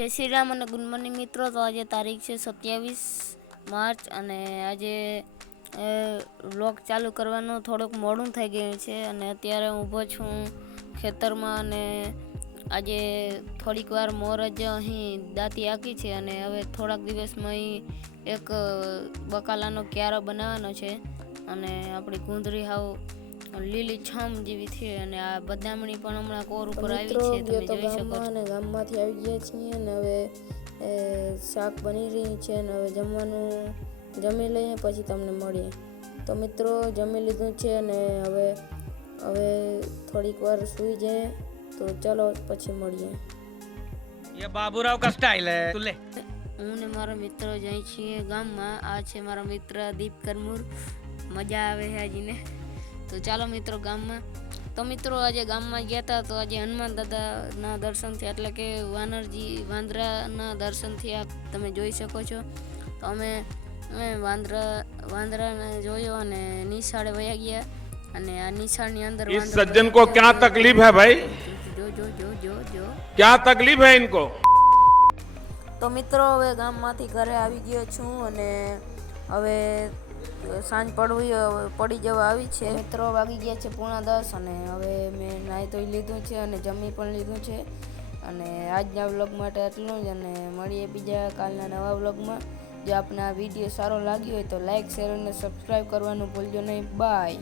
જય શ્રી રામ અને good morning મિત્રો. તો આજે તારીખ છે સત્યાવીસ માર્ચ અને આજે વ્લોગ ચાલુ કરવાનું થોડુંક મોડું થઈ ગયું છે અને અત્યારે હું ઊભો છું ખેતરમાં અને આજે થોડીક વાર મોર જ અહીં દાંતી આંકી છે અને હવે થોડાક દિવસમાં અહીં એક બકાલાનો ક્યારો બનાવવાનો છે અને આપણી ગુંદરી હાવ લીલી છમ જેવી છે અને આ બદામણી પણ હમણાં કોર ઉપર આવી છે તમે જોઈ શકો છો. અને ગામમાંથી આવી ગયા છીએ અને હવે શાક બની રહી છે અને હવે જમવાનું જમી લઈએ પછી તમને મળીએ. તો મિત્રો જમી લીધું છે અને હવે હવે થોડીક વાર સૂઈ જાય તો ચલો પછી મળીએ. યે બાબુરાવ કા સ્ટાઈલ તું લે. હું ને મારા મિત્રો જઈ છીએ ગામમાં. આ છે મારા મિત્ર દીપ કરમુર મજા આવે છે હજીને તો ચાલો મિત્રો ગામમાં તો મિત્રો આજે ગામમાં ગયા હતા તો આજે હનુમાન દાદાના દર્શન થયા એટલે કે વાનરજી વાંદરાના દર્શન થયા તમે જોઈ શકો છો તો અમે અમે વાંદરા વાંદરાને જોયો અને નિશાળે વયા ગયા અને આ નિશાળની અંદર इस વાંદરો सज्जन को क्या तकलीफ है भाई જો જો જો જો જો क्या तकलीफ है इनको તો મિત્રો હવે ગામમાંથી ઘરે આવી ગયો છું અને હવે સાંજ પડવી પડી જવા આવી છે. મિત્રો વાગી ગયા છે પૂણા દસ અને હવે મેં નાહી ધોઈ લીધું છે અને જમી પણ લીધું છે. અને આજના વ્લોગ માટે આટલું જ અને મળીએ બીજા કાલના નવા વ્લોગમાં. જો આપને આ વીડિયો સારો લાગ્યો હોય તો લાઈક, શેર અને સબસ્ક્રાઈબ કરવાનું ભૂલજો નહીં. બાય.